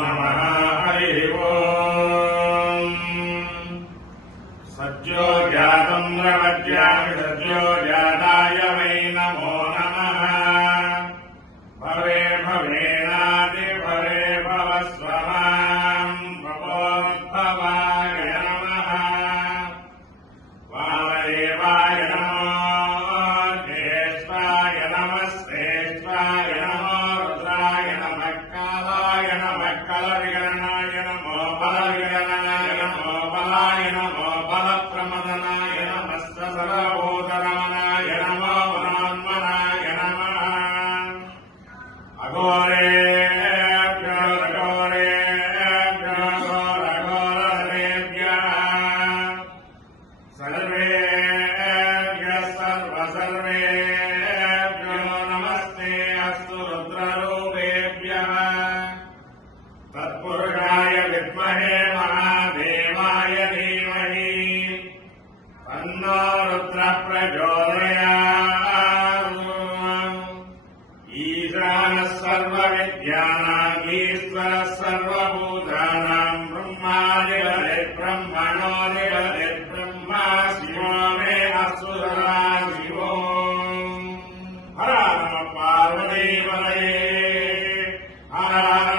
नमः हरिः ओम् सज्जो जातं प्रपद्यामि सज्जो जाताय वै नमो नमः भवे भवेनादि भवे भवस्वमाम् भवोद्भवाय नमः वामदेवाय नमो ज्येष्ठाय नमः श्रेष्ठाय नमो रुद्राय नमः कालाय नमः कलविगणनाय नमो बलविगणनाय नमो बलाय नमो बलप्रमदनाय नमः सर्वभूतरमणाय नमो मनोन्मनाय नमः अघोरेभ्यो रघोरेभ्यो घोरघोरहेभ्यः सर्वेभ्यः सर्वसर्वेभ्यो नमस्ते अस्तु रुद्ररूपेभ्यः तत्पुरुषाय विद्महे महादेवाय धीमहि तन्नो रुद्रः प्रचोदयात् ईशानः सर्वविद्यानाम् ईश्वरः सर्वभूतानां ब्रह्मादिबलिर्ब्रह्मणोऽधिबलिर्ब्रह्मा शिवो मे अस्तु सदा शिवो हर नमः पार्वतीपतये हर हर